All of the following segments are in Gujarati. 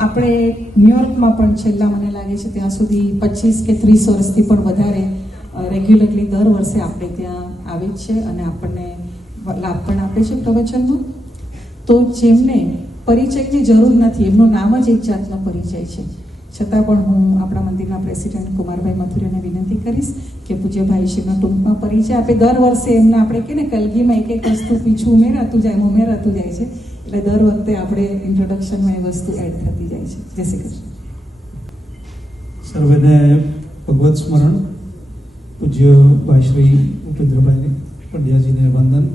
આપણે ન્યુયોર્કમાં પણ છેલ્લા મને લાગે છે ત્યાં સુધી 25 કે 30 વર્ષથી પણ વધારે રેગ્યુલરલી દર વર્ષે આપણે ત્યાં આવે જ છે અને આપણને લાભ પણ આપે છે પ્રવચનનો. તો જેમને પરિચયની જરૂર નથી, એમનું નામ જ એક જાતનો પરિચય છે, છતાં પણ હું આપણા મંદિરના પ્રેસિડેન્ટ કુમારભાઈ મથુરિયાને વિનંતી કરીશ કે પૂજ્યભાઈ શ્રીનો ટૂંકમાં પરિચય આપે. દર વર્ષે એમને આપણે કે ને કલગીમાં એક વસ્તુ પીછું ઉમેરાતું જાય છે, એટલે દર વખતે આપણે ઇન્ટ્રોડક્શનમાં એ વસ્તુ એડ થતી જાય છે. જય શ્રી કૃષ્ણ. સર્વેને ભગવત સ્મરણ. પૂજ્ય ભાઈ શ્રી ઉપેન્દ્રભાઈ પંડ્યાજીને વંદન.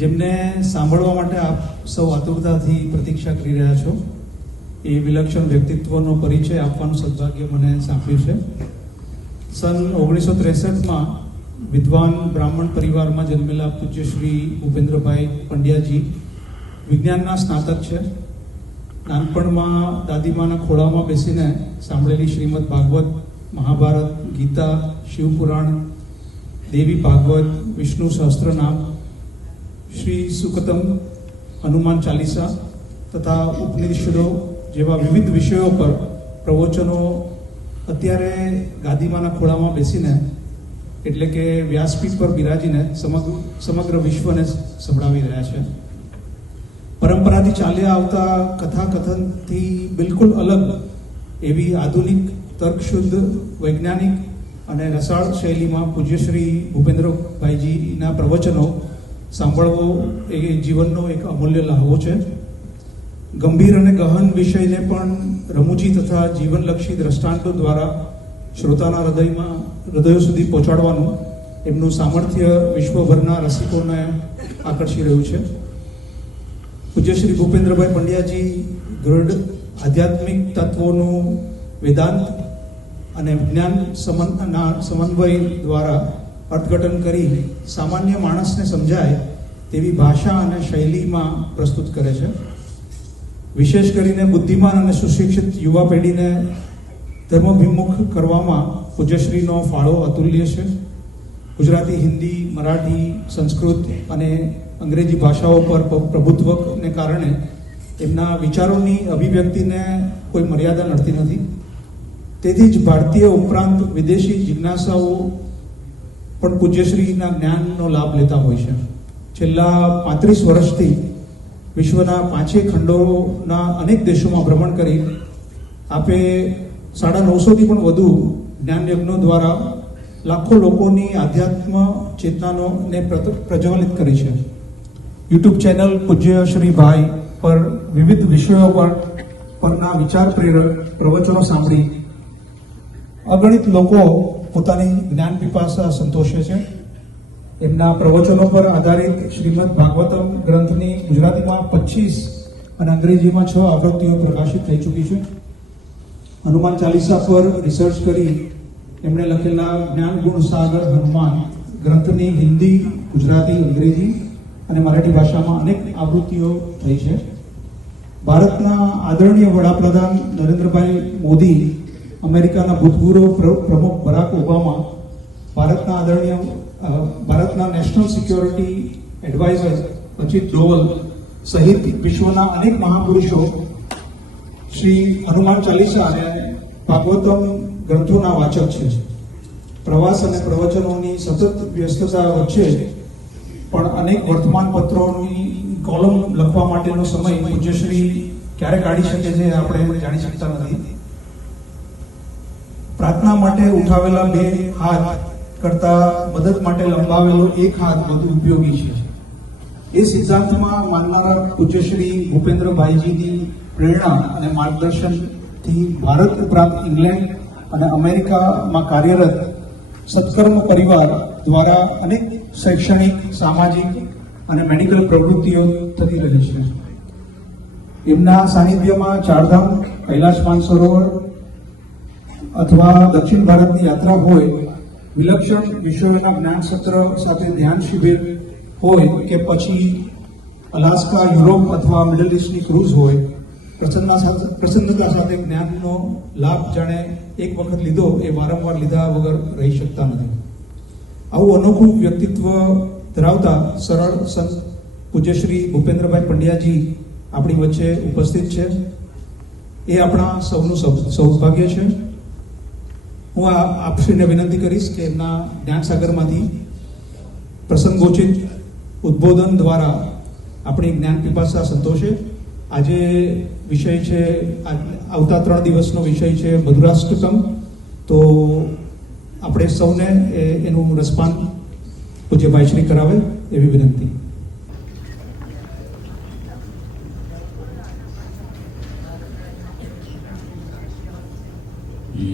જેમને સાંભળવા માટે આપ સૌ આતુરતાથી પ્રતીક્ષા કરી રહ્યા છો એ વિલક્ષણ વ્યક્તિત્વનો પરિચય આપવાનું સદભાગ્ય મને સાંપડ્યું છે. સન 1963માં વિદ્વાન બ્રાહ્મણ પરિવારમાં જન્મેલા પૂજ્ય શ્રી ભૂપેન્દ્રભાઈ પંડ્યાજી વિજ્ઞાનના સ્નાતક છે. નાનપણમાં દાદીમાના ખોળામાં બેસીને સાંભળેલી શ્રીમદ ભાગવત, મહાભારત, ગીતા, શિવપુરાણ, દેવી ભાગવત, વિષ્ણુ સહસ્ત્રનામ, શ્રી સુકતમ, હનુમાન ચાલીસા તથા ઉપનિષદો જેવા વિવિધ વિષયો પર પ્રવચનો અત્યારે ગાદીમાના ખોળામાં બેસીને એટલે કે વ્યાસપીઠ પર બિરાજીને સમગ્ર વિશ્વને સંભળાવી રહ્યા છે. પરંપરાથી ચાલ્યા આવતા કથાકથનથી બિલકુલ અલગ એવી આધુનિક, તર્કશુદ્ધ, વૈજ્ઞાનિક અને રસાળ શૈલીમાં પૂજ્ય શ્રી ભૂપેન્દ્રભાઈજીના પ્રવચનો સાંભળવો એ જીવનનો એક અમૂલ્ય લહાવો છે. ગંભીર અને ગહન વિષયને પણ રમૂજી તથા જીવનલક્ષી દ્રષ્ટાંતો દ્વારા શ્રોતાના હૃદયો સુધી પહોંચાડવાનું એમનું સામર્થ્ય વિશ્વભરના રસિકોને આકર્ષી રહ્યું છે. પૂજ્ય શ્રી ભૂપેન્દ્રભાઈ પંડ્યાજી દૃઢ આધ્યાત્મિક તત્વોનું વેદાંત અને વિજ્ઞાન સમન્વય દ્વારા અર્થઘટન કરી સામાન્ય માણસને સમજાય તેવી ભાષા અને શૈલીમાં પ્રસ્તુત કરે છે. વિશેષ કરીને બુદ્ધિમાન અને સુશિક્ષિત યુવા પેઢીને ધર્માભિમુખ કરવામાં પૂજ્યશ્રીનો ફાળો અતુલ્ય છે. ગુજરાતી, હિન્દી, મરાઠી, સંસ્કૃત અને અંગ્રેજી ભાષાઓ પર પ્રભુત્વને કારણે એમના વિચારોની અભિવ્યક્તિને કોઈ મર્યાદા નડતી નથી. તેથી જ ભારતીય ઉપરાંત વિદેશી જિજ્ઞાસાઓ પણ પૂજ્યશ્રીના જ્ઞાનનો લાભ લેતા હોય છે. છેલ્લા 35 વર્ષથી વિશ્વના 5 ખંડોના અનેક દેશોમાં ભ્રમણ કરી આપે 950થી પણ વધુ જ્ઞાન યજ્ઞો દ્વારા લાખો લોકોની આધ્યાત્મ ચેતનાને પ્રજ્વલિત કરી છે. યુટ્યુબ ચેનલ પૂજ્ય શ્રી ભાઈ પર વિવિધ વિષયો પરના વિચાર પ્રેરક પ્રવચનો સાંભળી અગણિત લોકો પોતાની જ્ઞાન પીપાસા સંતોષે છે. એમના પ્રવચનો પર આધારિત શ્રીમદ ભાગવતમ ગ્રંથની ગુજરાતીમાં 25 અને અંગ્રેજીમાં 6 આવૃત્તિઓ પ્રકાશિત થઈ ચૂકી છે. હનુમાન ચાલીસા પર રિસર્ચ કરી એમણે લખેલા જ્ઞાન ગુણ સાગર હનુમાન ગ્રંથની હિન્દી, ગુજરાતી, અંગ્રેજી અને મરાઠી ભાષામાં અનેક આવૃત્તિઓ થઈ છે. ભારતના આદરણીય વડાપ્રધાન નરેન્દ્રભાઈ મોદી, અમેરિકાના ભૂતપૂર્વ પ્રમુખ બરાક ઓબામા, ભારતના નેશનલ સિક્યોરિટી એડવાઇઝર અજીત ડોવલ સહિત વિશ્વના અનેક મહાપુરુષો શ્રી હનુમાન ચાલીસા અને ભાગવતમ ગ્રંથોના વાચક છે. પ્રવાસ અને પ્રવચનોની સતત વ્યસ્તતા વચ્ચે પણ અનેક વર્તમાન પત્રોની કોલમ લખવા માટેનો સમય પૂજ્યશ્રી ક્યારે કાઢી શકે છે આપણે જાણી શકતા નથી. પ્રાર્થના માટે ઉઠાવેલા 2 હાથ કરતા મદદ માટે લંબાવેલો 1 હાથ વધુ ઉપયોગી છે. એ સિદ્ધાંતમાં માનનારા પૂજ્યશ્રી ભૂપેન્દ્રભાઈજીની પ્રેરણા અને માર્ગદર્શનથી ભારત ઉપરાંત ઇંગ્લેન્ડ અને અમેરિકામાં કાર્યરત સત્કર્મ પરિવાર દ્વારા અનેક શૈક્ષણિક, સામાજિક અને મેડિકલ પ્રવૃત્તિઓ થતી રહી છે. એમના સાનિધ્યમાં ચારધામ, કૈલાશ માનસરોવર અથવા દક્ષિણ ભારતની યાત્રા હોય, વિલક્ષણ વિષયોના જ્ઞાન સત્ર સાથે ધ્યાન શિબિર હોય કે પછી અલાસ્કા, યુરોપ અથવા મિડલ ઇસ્ટની ક્રૂઝ હોય, પ્રસન્નતા સાથે જ્ઞાનનો લાભ જાણે એક વખત લીધો એ વારંવાર લીધા વગર રહી શકતા નથી. આવું અનોખું વ્યક્તિત્વ ધરાવતા સરળ સંત પૂજ્ય શ્રી ભૂપેન્દ્રભાઈ પંડ્યાજી આપણી વચ્ચે ઉપસ્થિત છે. એ આપણા સૌનું સૌભાગ્ય છે. હું આપશ્રીને વિનંતી કરીશ કે એમના જ્ઞાનસાગરમાંથી પ્રસંગોચિત ઉદ્બોધન દ્વારા આપણી જ્ઞાન પીપાસા સંતોષે. આજે વિષય છે, આવતા 3 દિવસનો વિષય છે મધુરાષ્ટકમ. તો આપણે સૌને એનું રસપાન પૂજ્ય ભાઈશ્રી કરાવે એવી વિનંતી.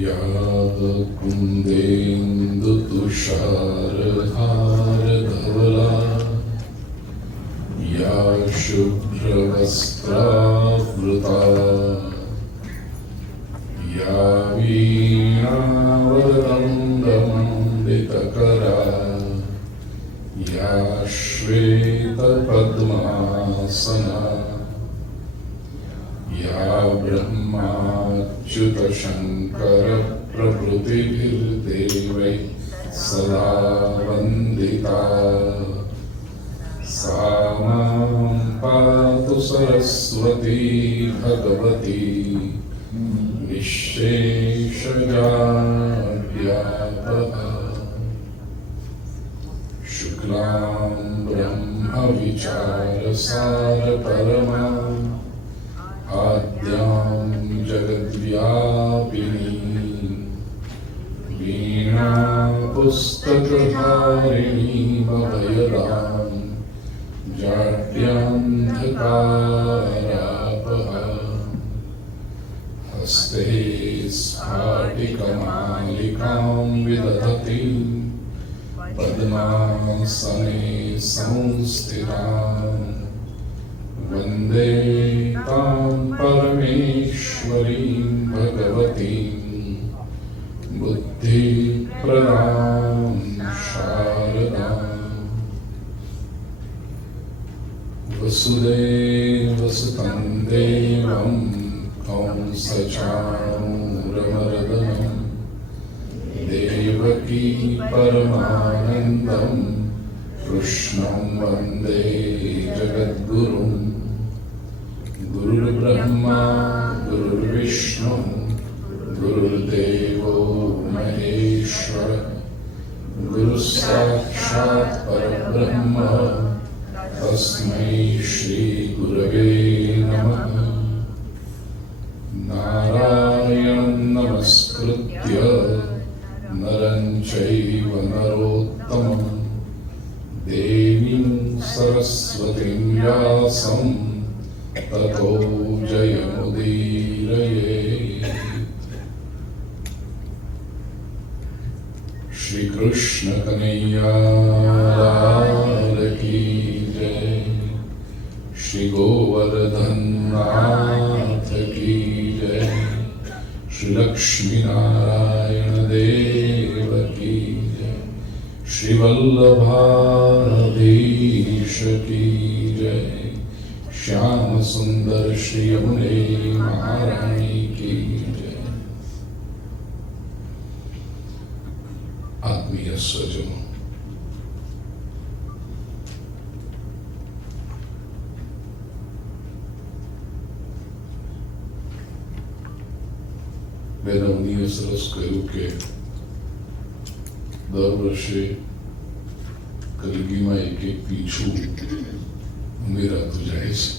યા કુંદેન્દુ તુષારહારધવલા યા શુભ્રવસ્ત્રાવૃતા યા વીણાવરદંડમંડિતકરા યા શ્વેતપદ્માસના या ब्रह्माच्युतशङ्करप्रभृतिभिर्देवैः सदा वन्दिता सा मां पातु सरस्वती भगवती निःशेषजाड्यापहा शुक्लां ब्रह्मविचारसारपरमां आद्यां जगद्व्यापिनीं वीणापुस्तकधारिणीमभयदां जाड्यान्धकारापहां हस्ते स्फाटिकमालिकां विदधतीं पद्मासने संस्थितां वन्दे तां परमेश्वरीं भगवतीं बुद्धिप्रदां शारदाम् वसुदेवसुतं देवं कंसचाणूरमर्दनं देवकी परमानन्दं कृष्णं वन्दे जगद्गुरुम् गुरुर्ब्रह्मा गुरुर्विष्णु गुरुर्देवो महेश्वर गुरुसाक्षात् परब्रह्म तस्मै श्रीगुरवे नमः. नारायणं नमस्कृत्य नरं चैव नरोत्तमं देवीं सरस्वतीं व्यासं ततो जयमुदीरये. श्री कृष्ण कन्हैया की जय. श्री गोवर्धन नाथ की जय. श्री लक्ष्मी नारायण देव की जय. श्री वल्लभाधीश की जय. श्याम सुंदर श्री यमुने महारानी की जय. आत्मीय स्वजनों, બેનવનીએ સરસ કહ્યું કે દર વર્ષે કલગીમાં એક પીછું ઉમેરાતું જાય છે.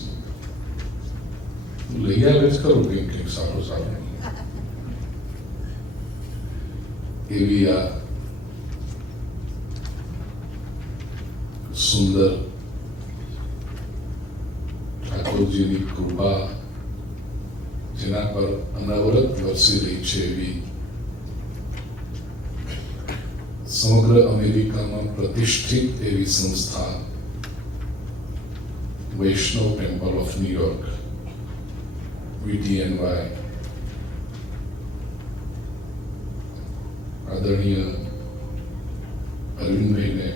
લઈ આવે જ ખરું કંઈક સારું સારું. એવી આ સુંદર ઠાકોરજીની કૃપા જેના પર અનવરત વરસી રહી છે એવી સમગ્ર અમેરિકામાં પ્રતિષ્ઠિત એવી સંસ્થા વૈષ્ણવ ટેમ્પલ ઓફ ન્યુયોર્ક VTNY આદરણીય અરવિંદભાઈને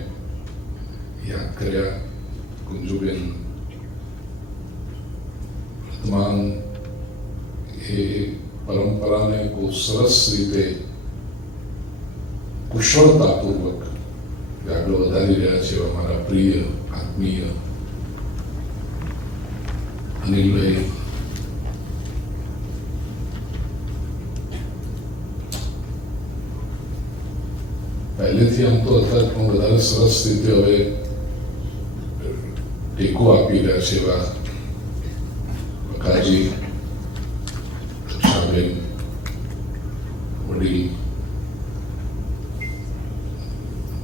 યાદ કર્યા. કુંજુબેન વર્તમાન એ પરંપરાને બહુ સરસ રીતે કુશળતાપૂર્વક આગળ વધારી રહ્યા છે. અમારા પ્રિય આત્મીય અનિલભાઈ, પહેલેથી આમ તો હતા પણ વધારે સરસ રીતે હવે ટેકો આપી રહ્યા છે એવા કાજી સાબેન વડીલ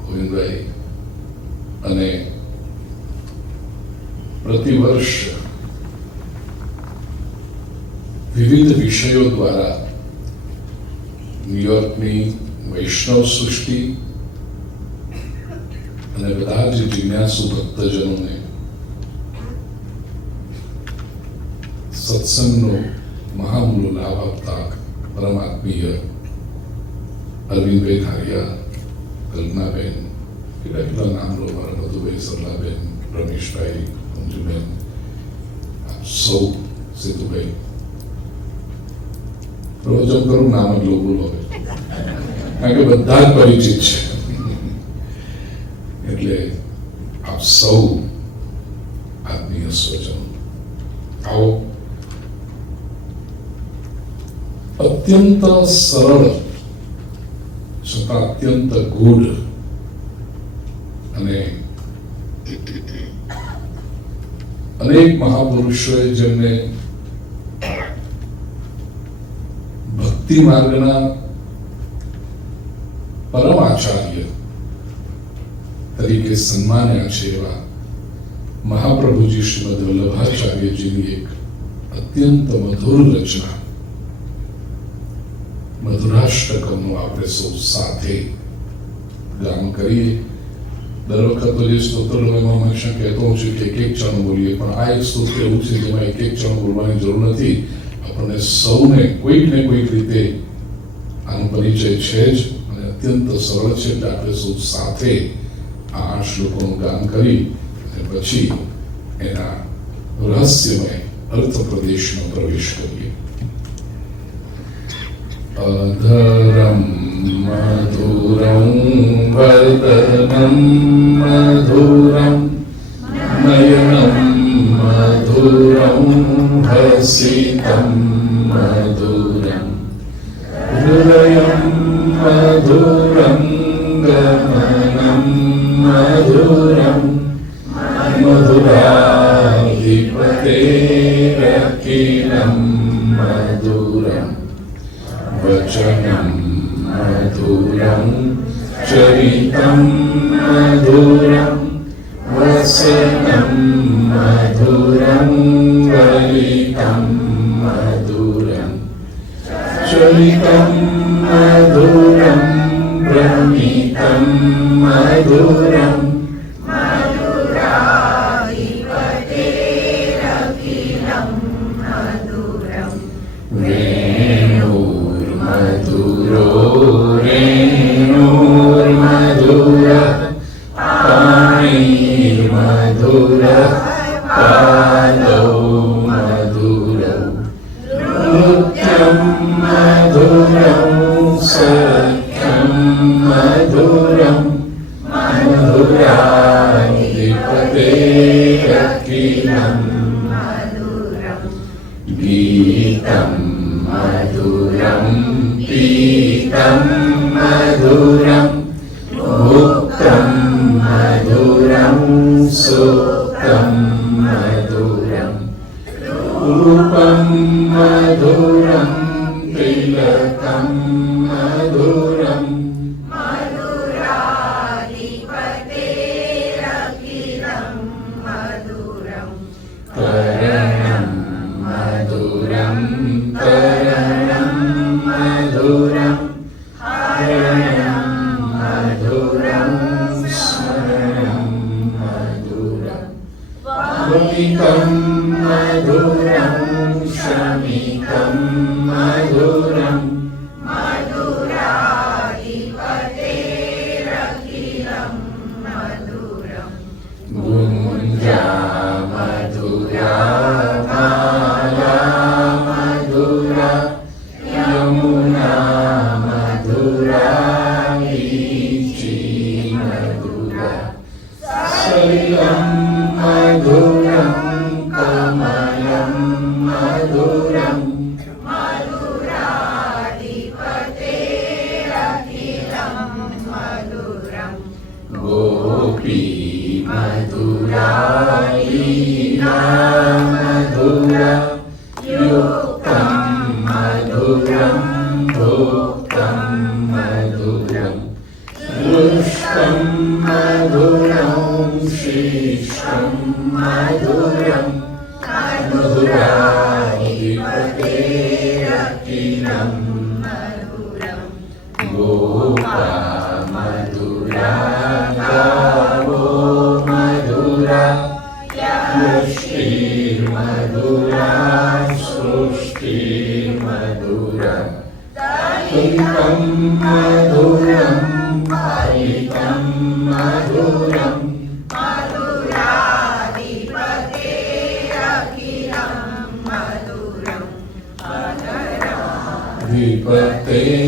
ગોવિંદભાઈ અને પ્રતિવર્ષ વિવિધ વિષયો દ્વારા ન્યુયોર્કની વૈષ્ણવ સૃષ્ટિ અને બધા જ જિજ્ઞાસુ ભક્તજનોને સત્સંગનો મહામૂલો લાભ આપતા પરમાત્મીય અરવિંદભાઈ ધારિયા, કલ્પનાબેન, કેટલા નામ લો મારા, મધુભાઈ, સરલાબેન, રમેશભાઈ, મંજુબેન, આપ સૌ, સેતુભાઈ, પ્રવચન કરું નામ જ લોકો લો કારણ કે બધા જ પરિચિત છે, એટલે આપ સૌ આત્મીય સ્વજનો, આવો અત્યંત સરળ છતાં અત્યંત ગૂઢ અને અનેક મહાપુરુષોએ જેમને ભક્તિ માર્ગના પરમ આચાર્ય તરીકે સન્માન્યા છે એવા મહાપ્રભુજી શ્રીમદ વલ્લભાચાર્યજીની એક અત્યંત મધુર રચના મધુરાષ્ટકમનું આપણે સૌ સાથે ગાન કરીએ. દર વખત તો જે સ્તોત્ર એમાં હંમેશા કહેતો હું છું કે એક એક ચરણ બોલીએ, પણ આ એક સ્તોત્ર એવું છે જેમાં એક એક ચરણ બોલવાની જરૂર નથી. આપણને સૌને કોઈક ને કોઈક રીતે આનો પરિચય છે જ અને અત્યંત સરળ છે, એટલે આપણે સૌ સાથે આ 8 શ્લોકોનું ગાન કરી અને પછી એના રહસ્યમય અર્થ પ્રદેશમાં પ્રવેશ કરીએ. અધરમ મધુરં વર્તનમ મધુરમ નયનમ મધુરમ હસિતમ મધુરમ હૃદયમ મધુરમ ગમનમ મધુરમ મધુરાધિપતેરખિલમ મધુરમ વચનમ મધુરમ ચરિતમ મધુરમ વસનમ મધુરમ વલિતમ મધુરમ ચરિતમ મધુરમ પ્રમિતમ મધુરમ મધુરો રેણુર્મધુર પાણીર્મધુર પાદૌ મધુર નૃત્યમ મધુરમ સખ્યમ મધુરમ મધુરાધિપતેરખિલમ ગીતમ મધુરમ પીતમ મધુરમ ભુક્તમ મધુરમ સુક્તમ મધુરમ રૂપમ મધુરમ તિલકમ મધુરમ મધુરાધિપતેરખિલમ મધુરમ કरणं મધુરમ કरणં મધુરમ હરણં મધુરમ સ્મરણં મધુરમ વલિકં મધુરમ શમિકં મધુરમ મધુરાધિપતેરખિલમ મધુરમ ગુંજા મધુરા માલા મધુરા યમુના મધુરા વીચી મધુરા સલિલમ મધુરમ કમલમ मधुरम् मधुराधिपतेरखिलं मधुरम् गोपी मधुरालीला मधुरा युक्तं मधुरं भोक्तं मधुरं पुष्पं मधुरं शिष्टं मधुरं मधुराधिपतेरखिलं मधुरम् गोपा मधुरा गावो मधुरा सृष्टिर्मधुरा सृष्टिर्मधुरा तल्पं मधुरं फलितं मधुरं मधुराधिपतेरखिलं मधुरम्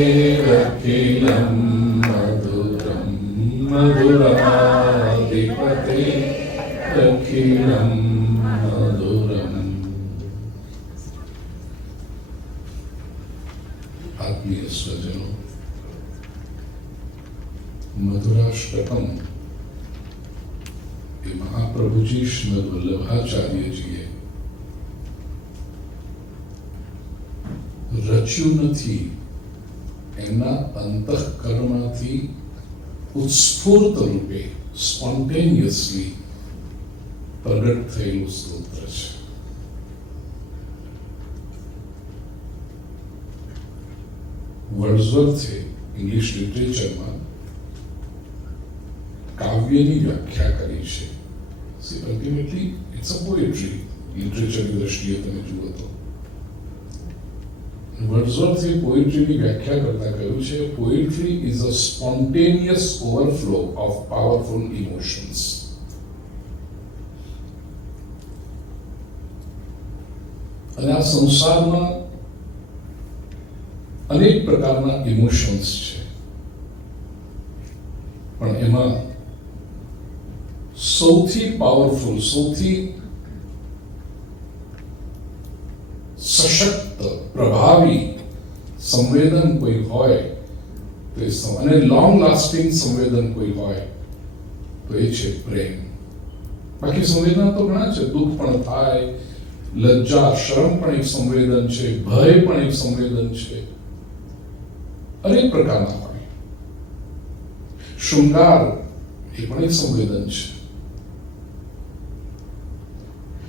अधिपतेरखिलं मधुरं मधुराधिपतेरखिलं मधुरम् आत्मीय स्वजनों, मधुराष्टकम એ મહાપ્રભુજી શ્રીમદ વલ્લભાચાર્યજીએ રચ્યું નથી, એમના અંતઃકરણમાંથી ઉત્સ્ફૂર્ત રૂપે સ્પોન્ટેનિયસલી પ્રગટ થયેલું સ્તોત્ર છે. વર્ડ્સવર્થે ઇંગ્લિશ લિટરેચરમાં કાવ્યની વ્યાખ્યા કરી છે. Ultimately it's a poetry. લિટરેચરની દ્રષ્ટિએ તમે જુઓ તો વર્ડ્સવર્થે પોએટ્રીની વ્યાખ્યા કરતા કહ્યું છે, poetry is a spontaneous overflow of powerful emotions. અને આ સંસારમાં અનેક પ્રકારના ઇમોશન્સ છે, પણ એમાં સૌથી પાવરફુલ, સૌથી સશક્ત, પ્રભાવી સંવેદન કોઈ હોય તો અને લોંગ લાસ્ટિંગ સંવેદન કોઈ હોય તો એ છે પ્રેમ. બાકી સંવેદન તો ઘણા છે. દુઃખ પણ થાય, લજ્જા, શરમ પણ એક સંવેદન છે, ભય પણ એક સંવેદન છે, અનેક પ્રકારના હોય. શૃંગાર એ પણ એક સંવેદન છે.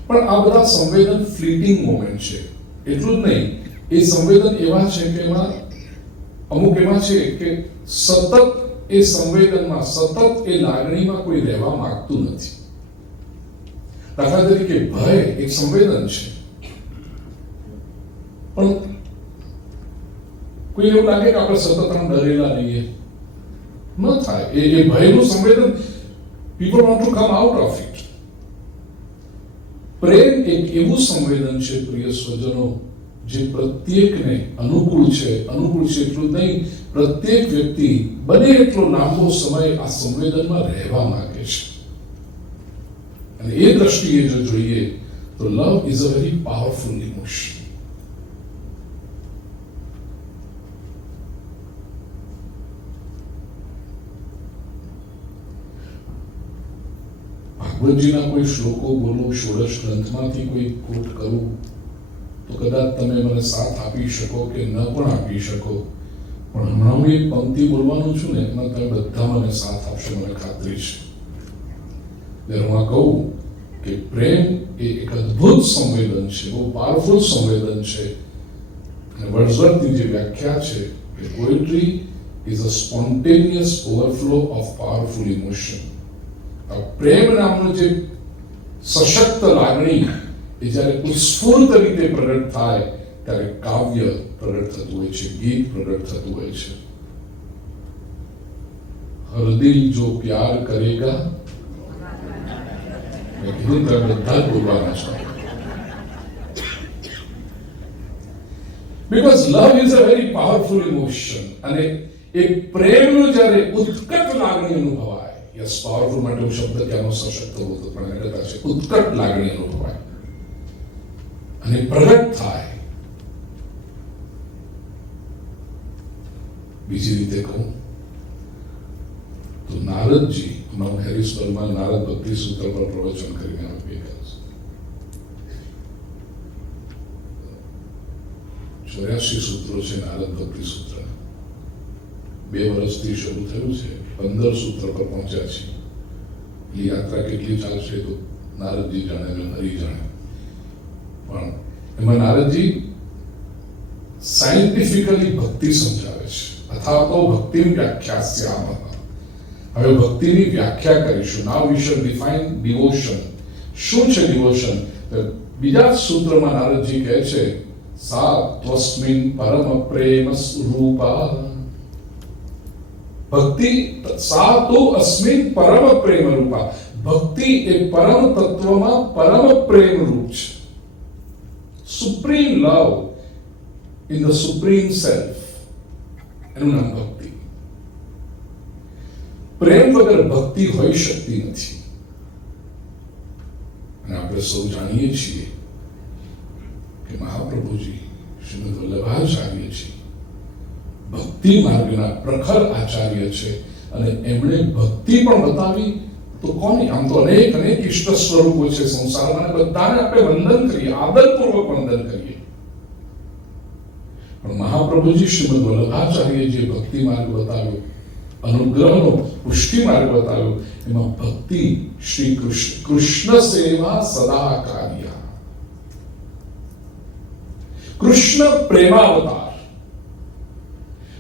પણ આ બધા સંવેદન ફ્લીટિંગ મોમેન્ટ છે. એટલું જ નહીં, એ સંવેદન એવા છે કે એમાં અમુક એવા છે કે સતત એ સંવેદનમાં, સતત એ લાગણીમાં કોઈ રહેવા માંગતું નથી. દાખલા તરીકે ભય એક સંવેદન છે, પણ કોઈ એવું લાગે કે આપણે સતત આમ ડરેલા રહીએ, ન થાય. એ ભયનું સંવેદન, people want to come out of it. પ્રેમ એક એવું સંવેદન છે, પ્રિય સ્વજનો, જે પ્રત્યેકને અનુકૂળ છે. અનુકૂળ છે એટલું નહીં, પ્રત્યેક વ્યક્તિ બને એટલો લાંબો સમય આ સંવેદનમાં રહેવા માંગે છે. અને એ દ્રષ્ટિએ જો જોઈએ તો love is a very powerful emotion. ભાગવતજીના કોઈ શ્લોકો બોલું, ષોડશ ગ્રંથમાંથી કોઈ કોટ કરું તો કદાચ તમે મને સાથ આપી શકો કે ન પણ આપી શકો, પણ હમણાં હું એક પંક્તિ બોલવાનું છું ને, એમાં તમે બધા મને સાથ આપશો, મને ખાતરી છે. ત્યારે હું આ કહું કે પ્રેમ એ એક અદ્ભુત સંવેદન છે, બહુ પાવરફુલ સંવેદન છે. અને વર્ડ્સવર્થની જે વ્યાખ્યા છે કે poetry is a spontaneous overflow of powerful emotion. પ્રેમ નામનું જે સશક્ત લાગણી એ જ્યારે ઉત્સ્ફૂર્ત રીતે પ્રગટ થાય ત્યારે કાવ્ય પ્રગટ થતું હોય છે, ગીત પ્રગટ થતું હોય છે. હર દિલ જો પ્યાર કરેગા, મેં કીધું તમે બધા જ બોલવાના છો. Because love is a very powerful emotion. અને એક પ્રેમનું જ્યારે ઉત્કટ લાગણી અનુભવાય, યસ, પાવરફુલ માટે હું શબ્દ ક્યાંનો સશક્ત હોતો પણ એને કહેતા છે ઉત્કટ લાગણી અનુભવાય. અને પ્રગટ થાય. બીજી રીતે કહું તો નારદજી, હું હેરિસબર્ગમાં નારદ ભક્તિ સૂત્ર પર પ્રવચન કરીને આપ્યું. 84 સૂત્રો છે નારદ ભક્તિ સૂત્ર. 2 વર્ષથી શરૂ થયું છે, 15 સૂત્ર પર પહોંચ્યા છે. એ યાત્રા કેટલી ચાલશે તો નારદજી જાણે અને હરી જાણે. પણ એમાં નારદજી સાયન્ટિફિકલી ભક્તિ સમજાવે છે. અથવા તો ભક્તિની વ્યાખ્યા શ્યામ. હવે ભક્તિની વ્યાખ્યા કરીશું. નાઉ વી શેલ ડિફાઇન ડિવોશન. શું છે ડિવોશન? બીજા જ સૂત્રમાં નારદજી કહે છે સા ત્વસ્મિન પરમ પ્રેમ સ્વરૂપા. ભક્તિ સા તો અસ્મિન પરમ પ્રેમ રૂપા. ભક્તિ એ પરમ તત્વમાં પરમ પ્રેમ રૂપ છે. Supreme love in the supreme self, એનું નામ ભક્તિ. પ્રેમ વગર ભક્તિ હોઈ શકતી નથી. અને આપણે સૌ જાણીએ છીએ કે મહાપ્રભુજી શ્રીમદ વલ્લભાચાર્યજી ભક્તિ માર્ગના પ્રખર આચાર્ય છે. અને એમણે ભક્તિ પણ બતાવી તો કોની? આમ તો અનેક ઈષ્ટ સ્વરૂપો છે સંસારમાં, બધાને આપણે વંદન કરીએ, આદરપૂર્વક વંદન કરીએ. પણ મહાપ્રભુજી શ્રીમદ વલ્લભાચાર્ય જે ભક્તિ માર્ગ બતાવ્યો, અનુગ્રહનો પુષ્ટિ માર્ગ બતાવ્યો, એમાં ભક્તિ શ્રી કૃષ્ણ સેવા સદા કાર્ય. કૃષ્ણ પ્રેમાવતાર.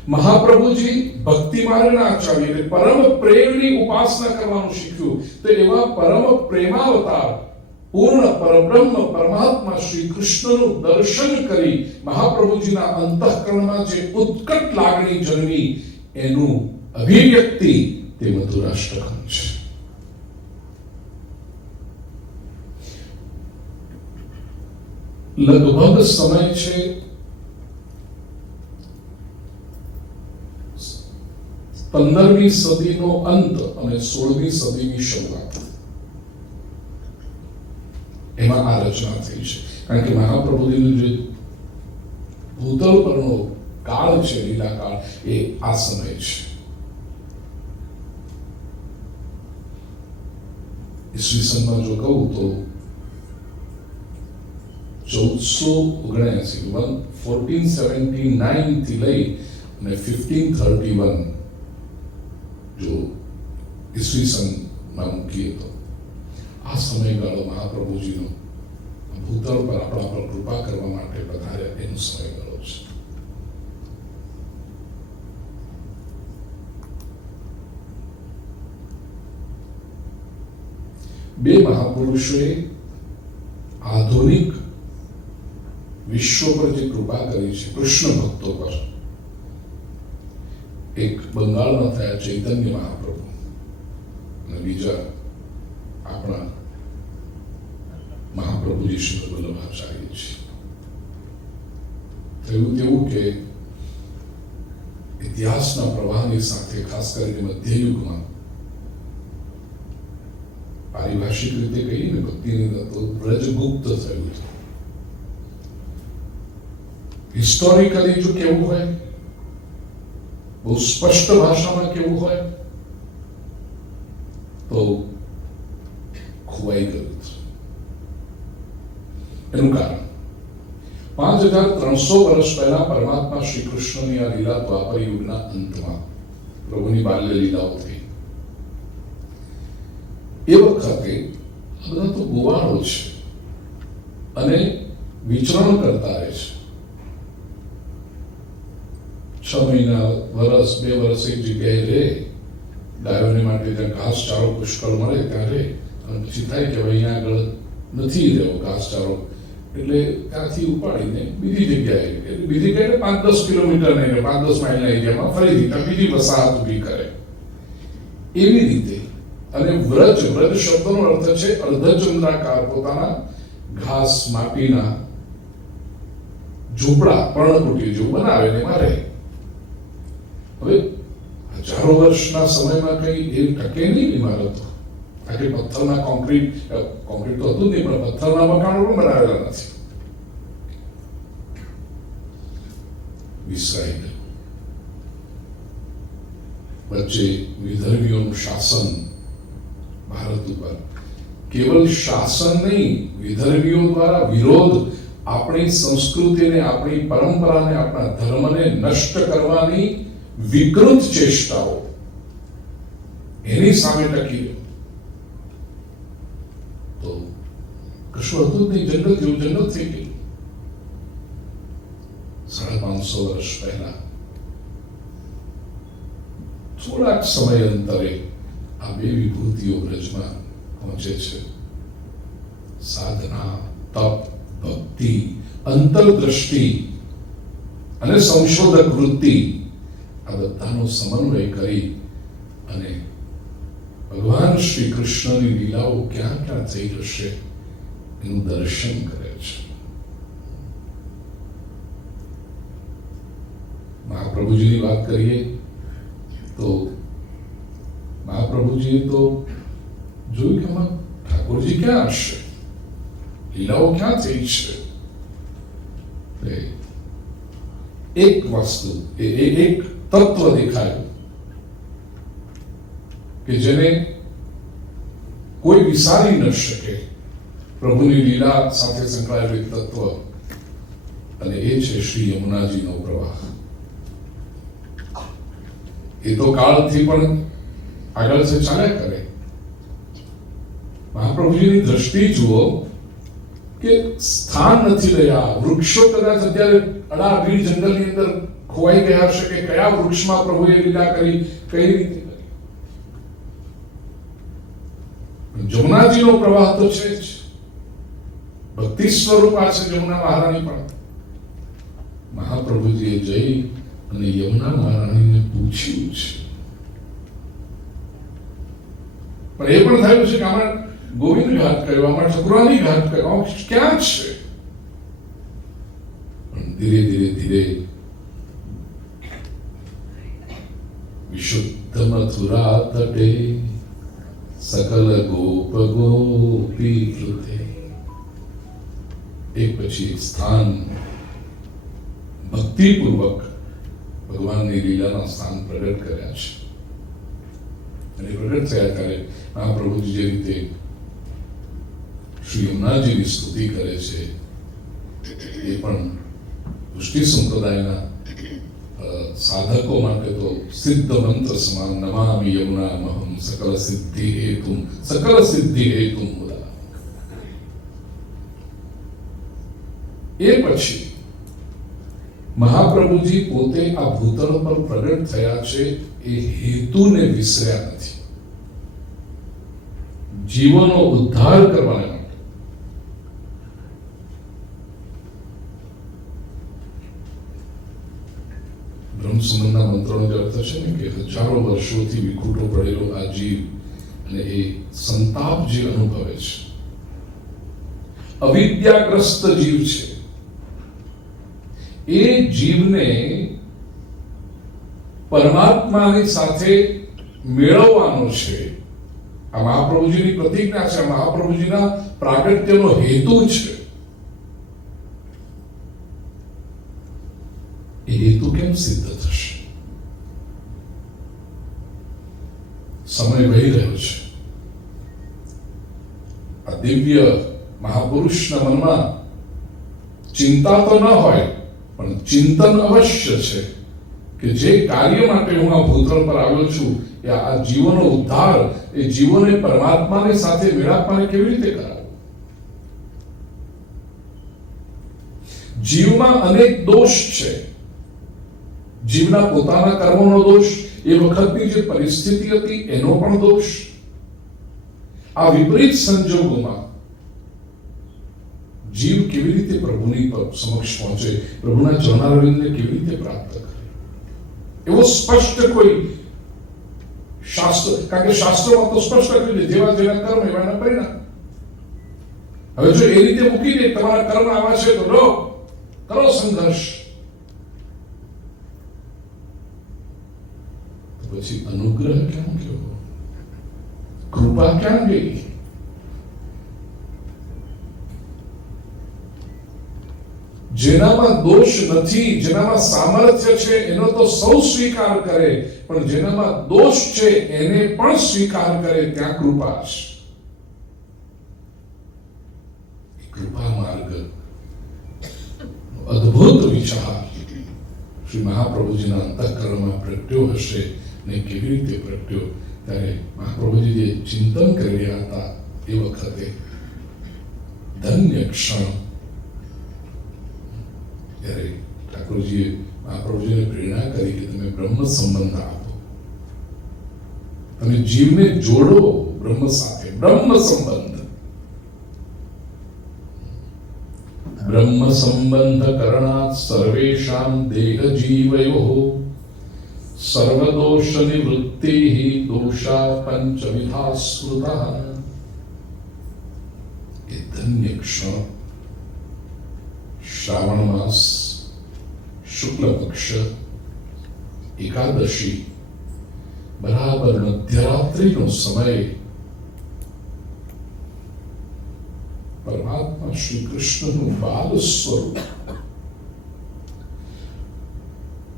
મહાપ્રભુજી ભક્તિ માર્ગના આચાર્ય, એટલે પરમ પ્રેમની ઉપાસના કરવાનું શીખ્યું. તો એવા પરમ પ્રેમાવતાર પૂર્ણ પરબ્રહ્મ પરમાત્મા શ્રી કૃષ્ણનું દર્શન કરી મહાપ્રભુજીના અંતઃકરણમાં જે ઉત્કટ લાગણી જન્મી, એનું અભિવ્યક્તિ તે મધુરાષ્ટકમ છે. લગભગ સમય છે 15મી સદીનો અંત અને 16મી સદીની શરૂઆત. એમાં આ રચના થઈ છે. કારણ કે મહાપ્રભુજીનું જે ભૂતલ પરનો કાળ છે, લીલા કાળ, એ આ સમય છે. ઈસવીસનમાં જો કહું તો 1479 થી લઈ અને 1531 જો ઈસવીસનમાં મૂકીએ તો આ સમયગાળો મહાપ્રભુજીનો ભૂતળ પર આપણા પર કૃપા કરવા માટે પધાર્યા એનો સમયગાળો છે. બે મહાપુરુષોએ આધુનિક વિશ્વ પર જે કૃપા કરી છે કૃષ્ણ ભક્તો પર, એક બંગાળમાં થયા ચૈતન્ય મહાપ્રભુ અને બીજા આપણા મહાપ્રભુજી શ્રી વલ્લભાચાર્યજી. થયું તેવું કે ઇતિહાસના પ્રવાહની સાથે, ખાસ કરીને મધ્યયુગમાં, પારિભાષિક રીતે કહીએ ને ભક્તિની તો વ્રજગુપ્ત થયું હતું. હિસ્ટોરિકલી જો કેવું હોય, બહુ સ્પષ્ટ ભાષામાં કેવું હોય તો ખોવાઈ ગયું. એનું કારણ 5300 વર્ષ પહેલા પરમાત્મા શ્રી કૃષ્ણની આ લીલા દ્વાપર યુગના અંતમાં પ્રભુની બાલ્ય લીલાઓ થઈ. એ વખતે આ બધા તો ગોવાળો છે અને વિચરણ કરતા રહે છે. 6 મહિના, વર્ષ, 2 વર્ષ એક જગ્યાએ રહે, ગાયોને માટે ત્યાં ઘાસચારો પુષ્કળ મળે ત્યાં રહે, અને પછી થાય કે અહીંયા આગળ નથી રહ્યો ઘાસચારો, એટલે ત્યાંથી ઉપાડીને બીજી જગ્યાએ, બીજી જગ્યાએ 5-10 કિલોમીટર નહીં, 5-10 માઇલના એરિયામાં ફરીથી ત્યાં બીજી વસાહત ઊભી કરે. એવી રીતે. અને વ્રજ શબ્દનો અર્થ છે અર્ધચંદ્રાકાર, પોતાના ઘાસ માટીના ઝૂંપડા, પર્ણકુટીર જેવું બનાવે ને એમાં રહે. હવે હજારો વર્ષના સમયમાં કઈ એ ટકે નહીં ઇમારતો. આખી પથ્થરના કોન્ક્રીટ તો હતું જ નહીં, પણ પથ્થરના મકાનો પણ બનાવેલા નથી. વિસરાઈ ગયું. વચ્ચે વિધર્મીઓનું શાસન ભારત ઉપર, કેવલ શાસન નહીં, વિધર્મીઓ દ્વારા વિરોધ, આપણી સંસ્કૃતિને, આપણી પરંપરાને, આપણા ધર્મને નષ્ટ કરવાની વિકૃત ચેષ્ટાઓ, એની સામે ટકી તો કશું હતું જ નહીં. જન્નત જેવું જન્નત થઈ ગઈ. 550 વર્ષ પહેલા થોડાક સમય અંતરે આ બે વિભૂતિઓ બ્રજમાં પહોંચે છે. સાધના, તપ, ભક્તિ, અંતરદ્રષ્ટિ અને સંશોધક વૃત્તિ, આ બધાનો સમન્વય કરી અને ભગવાન શ્રી કૃષ્ણની લીલાઓ ક્યાં ક્યાં થઈ જશે એનું દર્શન કરે છે. મહાપ્રભુજીની વાત કરીએ તો મહાપ્રભુજીએ તો જોયું કે આમાં ઠાકોરજી ક્યાં હશે, લીલાઓ ક્યાં થઈ છે. એક વસ્તુ, એક તત્વ દેખાયું કે જેને કોઈ વિસારી ન શકે, પ્રભુની લીલા સાથે સંકળાયેલું એક તત્વ, અને એ છે શ્રી યમુનાજીનો પ્રવાહ. એ તો કાળથી પણ આગળ છે, ચાલ્યા કરે. મહાપ્રભુજીની દ્રષ્ટિ જુઓ કે સ્થાન નથી રહ્યા. વૃક્ષો કદાચ અત્યારે અડાબીડ જંગલની અંદર ખોવાઈ ગયા હશે કે કયા વૃક્ષમાં પ્રભુએ લીલા કરી, કઈ રીતે કરી. જમુનાજીનો પ્રવાહ તો છે જ, ભક્તિ સ્વરૂપ આ છે જમુના મહારાણી. પણ મહાપ્રભુજીએ જઈ અને યમુના મહારાણીને પૂછ્યું છે. પણ એ પણ થયું છે કે આમાં ગોવિંદ ઘાટ કયો, આમાં ઠકુરાની ઘાટ કયો, ક્યાં છે. પણ ધીરે ધીરે ધીરે વિશુદ્ધ મથુરા તટે સકલ ગોપ ગોપી વૃતે, એક પછી એક સ્થાન ભક્તિપૂર્વક ભગવાનની લીલાના સ્થાન પ્રગટ કર્યા છે. અને પ્રગટ થયા ત્યારે મહાપ્રભુજી જે રીતે શ્રી યમુનાજીની સ્તુતિ કરે છે, એ પણ પુષ્ટિ સંપ્રદાયના સાધકો માટે તો સિદ્ધ મંત્ર સમાન. નમામિ યમુનામહં સકલ સિદ્ધિ હેતુમ મુદા. એ પછી મહાપ્રભુજી પોતે આ ભૂતળ પર પ્રગટ થયા છે, એ હેતુને વિસર્યા નથી. જીવોનો ઉદ્ધાર કરવાને માટે. બ્રહ્મસુમનના મંત્રોનો જે અર્થ છે ને કે હજારો વર્ષોથી વિખૂટો પડેલો આ જીવ, અને એ સંતાપ જે અનુભવે છે, અવિદ્યાગ્રસ્ત જીવ છે, એ જીવને પરમાત્માની સાથે મેળવવાનો છે. આ મહાપ્રભુજીની પ્રતિજ્ઞા છે, મહાપ્રભુજીના પ્રાગટ્યનો હેતુ છે. એ હેતુ કેમ સિદ્ધ થશે? સમય વહી રહ્યો છે. આ દિવ્ય મહાપુરુષના મનમાં ચિંતા તો ન હોય, પણ ચિંતન અવશ્ય છે કે જે કાર્ય માટે હું આ ભૂતળ પર આવ્યો છું, એ આ જીવોનો ઉદ્ધાર, એ જીવોને પરમાત્માની સાથે મેળવવાને કેવી રીતે કરાવું. જીવમાં અનેક દોષ છે. જીવના પોતાના કર્મોનો દોષ, એ વખતની જે પરિસ્થિતિ હતી એનો પણ દોષ. આ વિપરીત સંજોગોમાં જીવ કેવી રીતે પ્રભુની સમક્ષ પહોંચે, પ્રભુના ચરણારવિંદને કેવી રીતે પ્રાપ્ત કરે, એવો સ્પષ્ટ કોઈ શાસ્ત્ર, કારણ કે શાસ્ત્રોમાં તો સ્પષ્ટ કર્યું છે જેવા જેવા કર્મ એવાના પરિણામ. હવે જો એ રીતે મૂકી દે તમારા કર્મ આવા છે તો લો, કરો સંઘર્ષ, તો પછી અનુગ્રહ ક્યાં ગયો, કૃપા ક્યાં ગઈ? જેનામાં દોષ નથી, જેનામાં સામર્થ્ય છે એનો તો સૌ સ્વીકાર કરે, પણ જેનામાં દોષ છે એને પણ સ્વીકાર કરે, ત્યાં કૃપા છે. કૃપા માર્ગ અદ્ભુત વિચાર શ્રી મહાપ્રભુજીના અંતઃકરણમાં પ્રગટ્યો હશે, ને કેવી રીતે પ્રગટ્યો, ત્યારે મહાપ્રભુજી જે ચિંતન કરી રહ્યા હતા એ વખતે ધન્ય ક્ષણ, ત્યારે ઠાકોરજીએ મહાપ્રભુજીને પ્રેરણા કરી કે તમે બ્રહ્મ સંબંધ આપો, તમે જીવને જોડો બ્રહ્મ સાથે, બ્રહ્મ સંબંધ. બ્રહ્મ સંબંધ કરણાત સર્વેષાં દેહ જીવયોઃ સર્વદોષ નિવૃત્તિઃ દોષા પંચવિધા સ્મૃતઃ. એ ધન્ય ક્ષણ, શ્રાવણ માસ શુક્લ પક્ષ એકાદશી, બરાબર મધ્યરાત્રિનો સમય, પરમાત્મા શ્રી કૃષ્ણનું બાલ સ્વરૂપ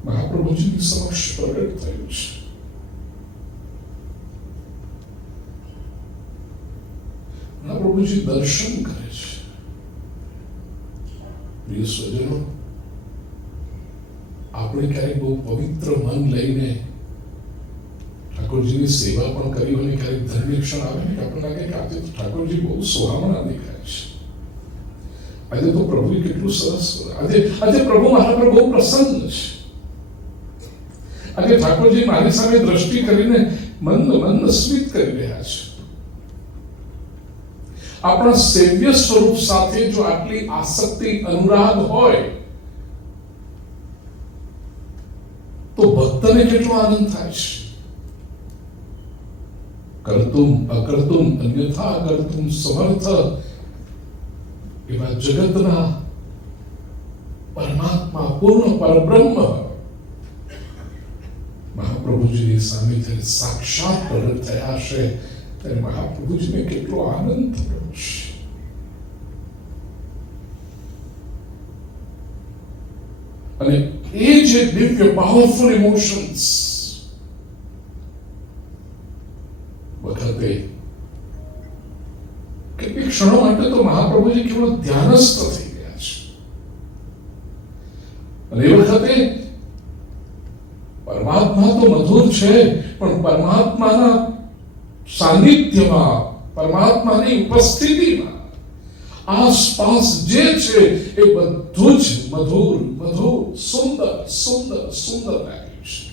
મહાપ્રભુજીની સમક્ષ પ્રગટ થયું છે. મહાપ્રભુજી દર્શન કરે છે. પ્રિય સ્વજનો, આપણે ક્યારેક બહુ પવિત્ર મન લઈને ઠાકોરજીની સેવા પણ કરી હોય, ક્યારેક ધન્ય ક્ષણ આવે ને આપણે લાગે કે આજે તો ઠાકોરજી બહુ સુહામણા દેખાય છે, આજે તો પ્રભુ કેટલું સરસ, આજે પ્રભુ મારા પર બહુ પ્રસન્ન છે, આજે ઠાકોરજી મારી સામે દ્રષ્ટિ કરીને મંદ સ્મિત કરી રહ્યા છે. આપણા સેવ્ય સ્વરૂપ સાથે જો આટલી આસક્તિ, અનુરાગ હોય તો ભક્તને કેટલો આનંદ થાય છે. કર્તુમ અકર્તુમ અન્યથા કર્તુમ સમર્થ એવા જગતના પરમાત્મા, પૂર્ણ પરબ્રહ્મ મહાપ્રભુજીની સામે જ્યારે સાક્ષાત પ્રગટ થયા છે, ત્યારે મહાપ્રભુજીને કેટલો આનંદ થયો છે. અને એ જે દિવ્ય પાવરફુલ ઇમોશન્સ વખતે કેટલીક ક્ષણો માટે તો મહાપ્રભુજી કેવળ ધ્યાનસ્થ થઈ ગયા છે. અને એ વખતે પરમાત્મા તો મધુર છે, પણ પરમાત્માના સાનિધ્યમાં, પરમાત્માની ઉપસ્થિતિમાં આસપાસ જે છે એ બધું જ મધુર મધુર, સુંદર સુંદર સુંદર લાગ્યું છે.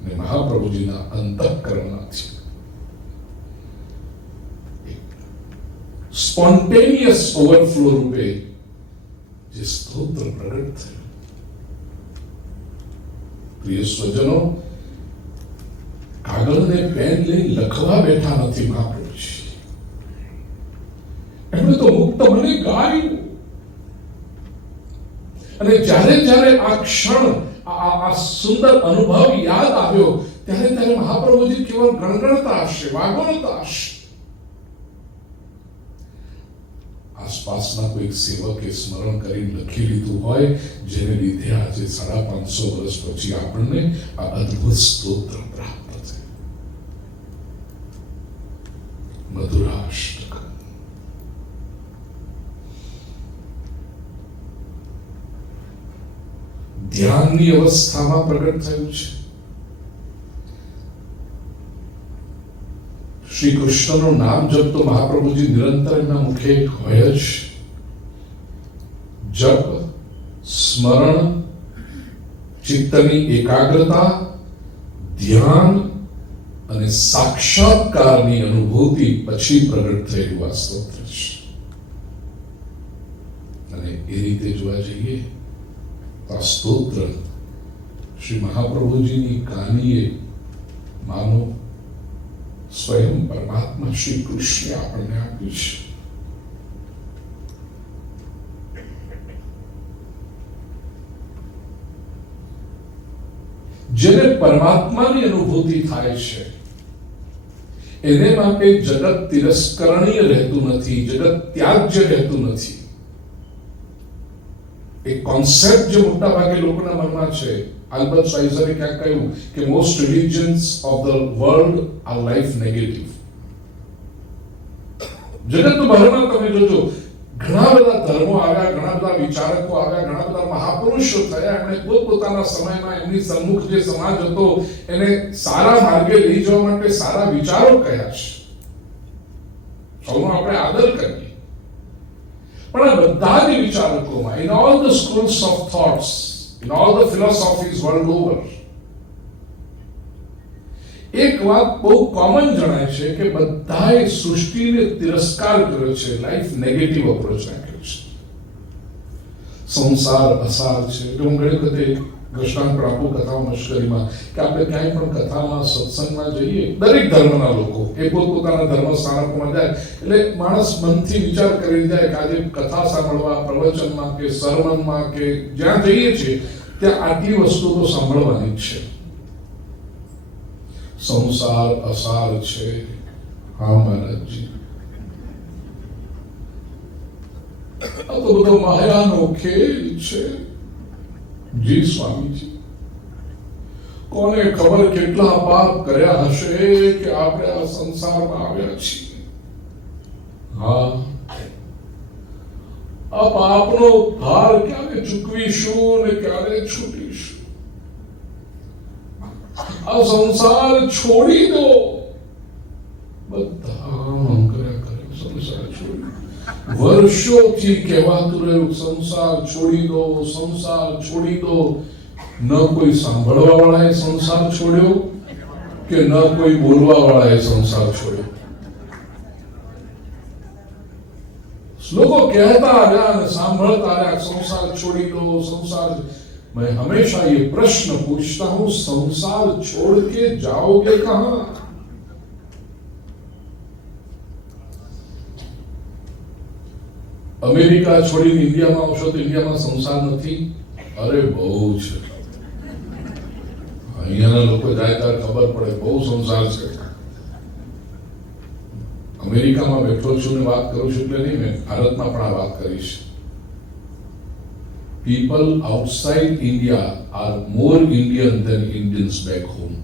અને મહાપ્રભુજીના અંતઃકરણમાંથી સ્પોન્ટેનિયસ ઓવરફ્લો રૂપે જે સ્તોત્ર પ્રગટ થયું. પ્રિય સ્વજનો, કાગળને પેન લઈ લખવા બેઠા નથી મહાપ્રભુજી, એમણે તો મુક્ત મને ગાયું. અને જ્યારે જ્યારે આ ક્ષણ, આ સુંદર અનુભવ યાદ આવ્યો, ત્યારે મહાપ્રભુજી કેવળ ગણગણતા હશે, વાગોળતા હશે. આસપાસના કોઈ સેવકે સ્મરણ કરીને લખી લીધું હોય, જેને લીધે આજે 550 વર્ષ પછી આપણને આ અદ્ભુત સ્તોત્ર પ્રાપ્ત થયું. મધુરાષ્ટક. ધ્યાનની અવસ્થામાં પ્રગટ થયું છે. શ્રી કૃષ્ણનું નામ જપ તો મહાપ્રભુજી નિરંતર એમના મુખે હોય જ. જપ, સ્મરણ, ચિત્તની એકાગ્રતા, ધ્યાન અને સાક્ષાત્કારની અનુભૂતિ પછી પ્રગટ થયેલું આ સ્તોત્ર છે. અને એ રીતે જોવા જઈએ તો આ સ્તોત્ર શ્રી મહાપ્રભુજીની કાનીએ માનો સ્વયં પરમાત્મા શ્રી કૃષ્ણે આપણને આપ્યું છે. જેને પરમાત્માની અનુભૂતિ થાય છે એને માટે જગત તિરસ્કરણીય રહેતું નથી, જગત ત્યાજ્ય રહેતું નથી. એક કોન્સેપ્ટ જે મોટા ભાગે લોકોના મનમાં છે. આલ્બર્ટ શ્વાઇઝરે ક્યાંક કહ્યું કે most religions of the world are life negative. જગતભરમાં તમે જોજો ઘણા બધા ધર્મો આવ્યા, ઘણા બધા વિચારકો આવ્યા, ઘણા બધા મહાપુરુષો થયા. એમણે પોતપોતાના સમયમાં એમની સન્મુખ જે સમાજ હતો એને સારા માર્ગે લઈ જવા માટે સારા વિચારો કહ્યા છે. સૌનો આપણે આદર કરીએ. પણ આ બધા જ વિચારકોમાં, in all the schools of thoughts, in all the philosophies world over, એક વાત બહુ કોમન જણાય છે કે બધાએ સૃષ્ટિને તિરસ્કાર કર્યો છે, લાઈફ નેગેટિવ અપ્રોચ રાખ્યો છે. સંસાર અસાર છે. એટલે હું ઘણી વખતે દ્રષ્ટાંત પણ આપું કથાઓ મશ્કરીમાં કે આપણે ક્યાંય પણ કથામાં સત્સંગમાં જઈએ, દરેક ધર્મના લોકો એ પોતપોતાના ધર્મ સ્થાનકોમાં જાય એટલે માણસ મનથી વિચાર કરી જાય કે આજે કથા સાંભળવા, પ્રવચનમાં કે સરમનમાં કે જ્યાં જઈએ છીએ ત્યાં આટલી વસ્તુ તો સાંભળવાની જ છે. સંસાર અસાર છે. હા મહારાજજી, આ તો બધો માયાનો ખેલ છે. જી સ્વામીજી, કોને ખબર કેટલા પાપ કર્યા હશે કે આપણે આ સંસારમાં આવ્યા છીએ. હા, આ પાપનો ભાર ક્યારે ચૂકવીશું ને ક્યારે છૂટીશું? આ સંસાર છોડી દો. બધા સંસાર છોડી, વર્ષોથી કહેવાતું રહ્યું સંસાર છોડી દો, સંસાર છોડી દો. ન કોઈ સાંભળવા વાળાએ સંસાર છોડ્યો કે ન કોઈ બોલવા વાળાએ સંસાર છોડ્યો. લોકો કહેતા આવ્યા અને સાંભળતા આવ્યા સંસાર છોડી દો, સંસાર. मैं हमेशा ये प्रश्न पूछता हूं, संसार छोड़ के जाओगे कहां? अमेरिका छोड़ीने इंडियाમાં આવશો તો ઇન્ડિયામાં સંસાર નથી? અરે બહુ છે. અહીંયાના લોકો જાય ત્યારે ખબર પડે બહુ સંસાર છે. અમેરિકામાં બેઠો છું ને વાત કરું છું એટલે નહીં, મેં ભારતમાં પણ આ વાત કરીશ. People outside India are more Indian than Indians back home.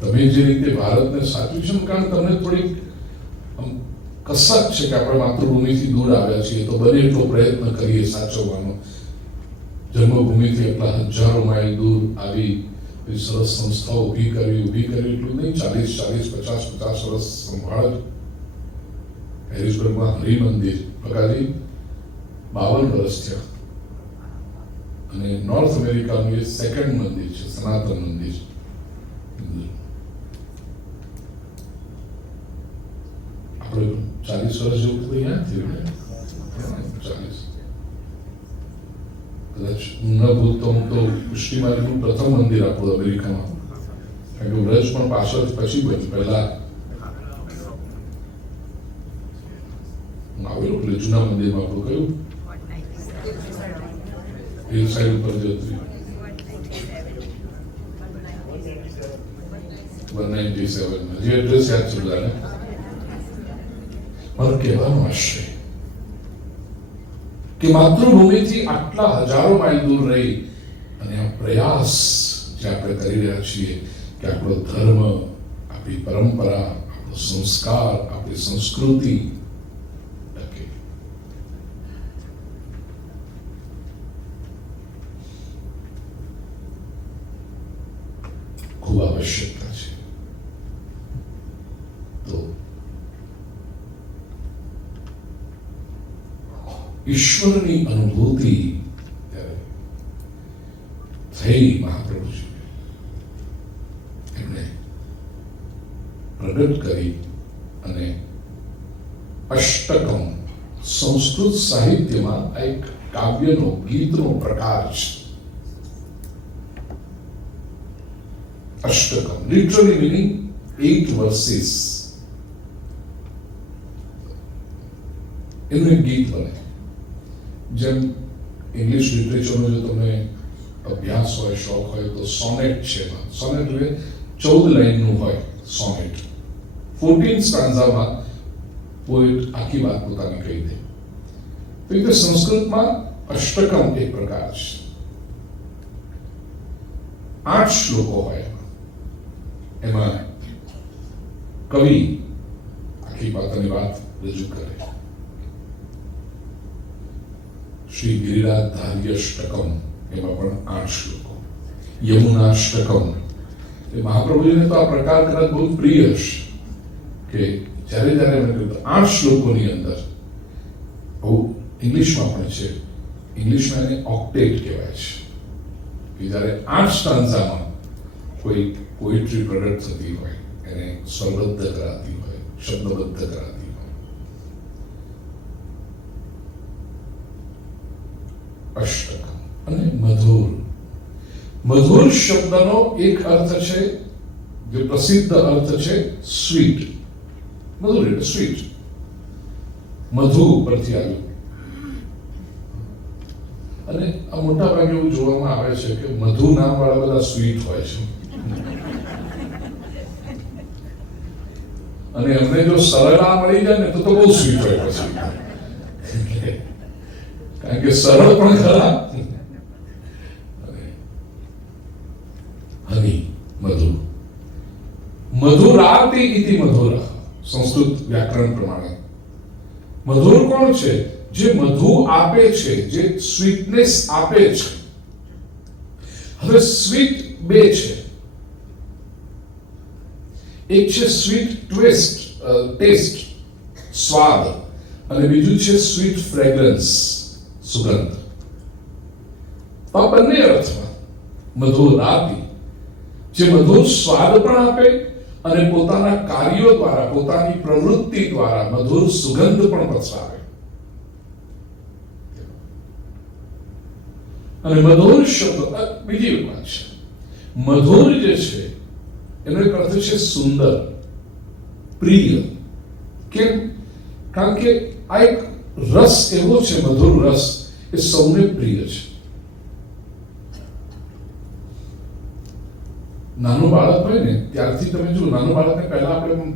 તમે જે રીતે ભારતને સાચું છે, કારણ તમને થોડી કસક છે કે આપણે માતૃભૂમિથી દૂર આવ્યા છીએ તો બને એટલો પ્રયત્ન કરીએ સાચવવાનો. જન્મભૂમિથી એટલા હજારો માઇલ દૂર આવી સરસ સંસ્થાઓ ઊભી કરી એટલું નહીં, 40-50 વર્ષ સંભાળ. હેરિસબર્ગમાં હરિમંદિર પગારી 52 વર્ષ થયા અને નોર્થ અમેરિકાનું એ સેકન્ડ મંદિર છે, સનાતન મંદિર. આપણે 40 વર્ષ જેવું તો અહીંયા થયું, 40 કદાચ ન ભૂલતો હું તો પુષ્ટિમાર્ગનું પ્રથમ મંદિર આપણું અમેરિકામાં, કારણ કે વ્રજ પણ પાછળ પછી બન્યું. પહેલા આવેલું એટલે જૂના મંદિરમાં આપણું કયું હિલ સાઈડ ઉપર જે હતું 197 જે એડ્રેસ યાદ છે બધાને. મારો કહેવાનો આશય કે માતૃભૂમિથી આટલા હજારો માઇલ દૂર રહી અને આ પ્રયાસ જે આપણે કરી રહ્યા છીએ કે આપણો ધર્મ, આપણી પરંપરા, આપણો સંસ્કાર, આપણી સંસ્કૃતિ ખૂબ આવશ્યકતા છે. તો ઈશ્વરની અનુભૂતિ થઈ મહાપ્રભુજી એમણે પ્રગટ કરી અને અષ્ટકમ સંસ્કૃત સાહિત્યમાં એક કાવ્યનો, ગીતનો પ્રકાર છે. અષ્ટકમ literally meaning 8 verses. એનું એક ગીત બને. જેમ ઇંગ્લિશ લિટરેચરનો જો તમે અભ્યાસ હોય, શોખ હોય તો સોનેટ છે. સોનેટ એટલે 14 લાઈનનું હોય સોનેટ. 14 સ્ટાન્ઝામાં પોએટ આખી વાત પોતાની કહી દે. તો એટલે સંસ્કૃતમાં અષ્ટકમ એક પ્રકાર છે. 8 શ્લોકો હોય એમાં કવિ આખી વાતની વાત રજૂ કરે. શ્રી ગિરિરાજ ધાર્યષ્ટકમ એમાં પણ 8 શ્લોકો. યમુનાષ્ટકમ એ મહાપ્રભુજીને તો આ પ્રકાર કદાચ બહુ પ્રિય હશે કે જ્યારે જ્યારે એમણે કહ્યું 8 શ્લોકોની અંદર બહુ ઇંગ્લિશમાં પણ છે. ઇંગ્લિશમાં એને ઓક્ટેટ કહેવાય છે કે જ્યારે 8 સ્ટાન્ઝામાં કોઈ પોએટ્રી પ્રગટ થતી હોય એને સ્વરબદ્ધ કરાતી હોય, શબ્દબદ્ધ કરાતી હોય. અષ્ટકમ અને મધુર. મધુર શબ્દનો એક અર્થ છે જે પ્રસિદ્ધ અર્થ છે સ્વીટ. મધુર એટલે સ્વીટ. મધુ પરથી આવ્યું. અને આ મોટા ભાગે એવું જોવામાં આવે છે કે મધુ નામ વાળા બધા સ્વીટ હોય છે અને એમને જો સરળા મળી જાય ને તો બહુ સ્વીટ હોય પછી. કારણ કે સરળ પણ ખરા. હની મધુ. મધુરાતિ ઇતિ મધુર. સંસ્કૃત વ્યાકરણ પ્રમાણે મધુર કોણ છે? જે મધુ આપે છે, જે સ્વીટનેસ આપે છે. હવે સ્વીટ બે છે. એક છે સ્વીટ ટેસ્ટ, સ્વાદ, અને બીજું છે સ્વીટ ફ્રેગ્રન્સ, સુગંધ. આ બંને અર્થમાં મધુરાતિ જે મધુર સ્વાદ પણ આપે અને પોતાના કાર્યો દ્વારા, પોતાની પ્રવૃત્તિ દ્વારા મધુર સુગંધ પણ પસરાવે. અને મધુર શબ્દ બીજી વાત છે. મધુર જે છે એનો એક અર્થ છે સુંદર, પ્રિય. કેમ? કારણ કે આ એક રસ એવો છે, મધુર રસ, એ સૌને પ્રિય છે. નાનું બાળક હોય ને ત્યારથી તમે જો નાનું બાળકને પહેલા આપણે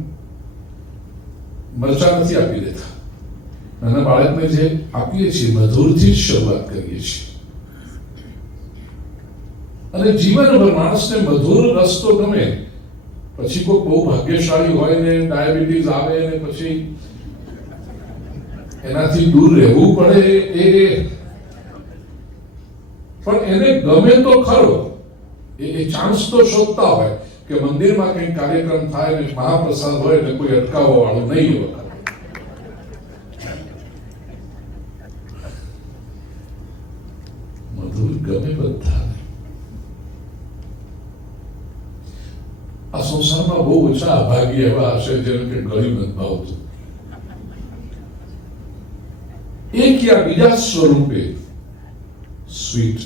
મરચા નથી આપી દેતા. નાના બાળકને જે આપીએ છીએ મધુરથી જ શરૂઆત કરીએ છીએ. અને જીવનભર માણસને મધુર રસ તો ગમે. પછી કોઈ બહુ ભાગ્યશાળી હોય ને ડાયાબિટીસ આવે ને પછી એનાથી દૂર રહેવું પડે પણ એને ગમે તો ખરો. એ ચાન્સ તો શોધતા હોય કે મંદિરમાં કંઈક કાર્યક્રમ થાય ને મહાપ્રસાદ હોય ને કોઈ અટકાવવા વાળું નહીં હોય. મધુર ગમે બધાને. આ સંસારમાં બહુ ઓછા અભાગી એવા હશે જેને કે ગળ્યું નથી ભાવતું. એક યા બીજા સ્વરૂપે સ્વીટ